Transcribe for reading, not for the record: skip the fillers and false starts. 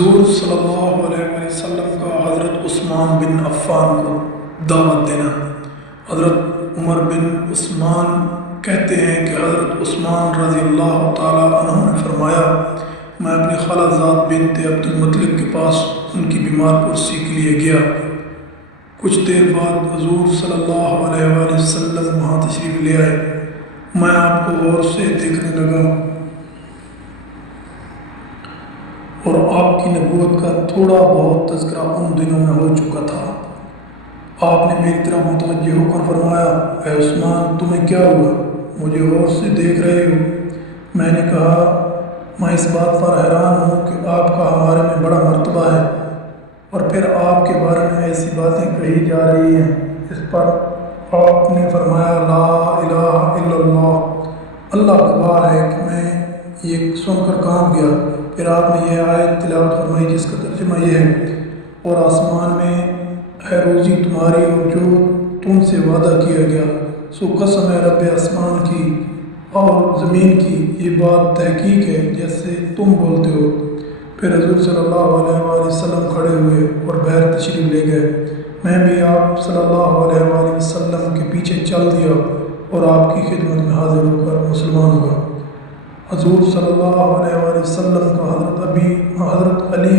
حضور صلی اللہ علیہ وسلم کا حضرت عثمان بن عفان کو دعوت دینا۔ حضرت عمر بن عثمان کہتے ہیں کہ حضرت عثمان رضی اللہ تعالیٰ عنہ نے فرمایا، میں اپنی خالہ زاد بنت عبد المطلب کے پاس ان کی بیمار پرسی کے لیے گیا۔ کچھ دیر بعد حضور صلی اللہ علیہ وسلم وہاں تشریف لے آئے۔ میں آپ کو غور سے دیکھنے لگا اور آپ کی نبوت کا تھوڑا بہت تذکرہ ان دنوں میں ہو چکا تھا۔ آپ نے میری طرف متوجہ ہو کر فرمایا، اے عثمان، تمہیں کیا ہوا؟ مجھے غور سے دیکھ رہے ہو؟ میں نے کہا، میں اس بات پر حیران ہوں کہ آپ کا ہمارے میں بڑا مرتبہ ہے اور پھر آپ کے بارے میں ایسی باتیں کہی جا رہی ہیں۔ اس پر آپ نے فرمایا، لا الہ الا اللہ، اللہ گواہ ہے کہ میں یہ سن کر کانپ گیا۔ پھر آپ نے یہ آیت تلاوت فرمائی جس کا ترجمہ یہ ہے، اور آسمان میں ہے روزی تمہاری اور جو تم سے وعدہ کیا گیا، سو قسم ہے رب آسمان کی اور زمین کی، یہ بات تحقیق ہے جیسے تم بولتے ہو۔ پھر حضور صلی اللہ علیہ وسلم کھڑے ہوئے اور باہر تشریف لے گئے۔ میں بھی آپ صلی اللہ علیہ وسلم کے پیچھے چل دیا اور آپ کی خدمت میں حاضر ہو کر مسلمان ہوا۔ حضور صلی اللہ علیہ وسلم کا حضرت علی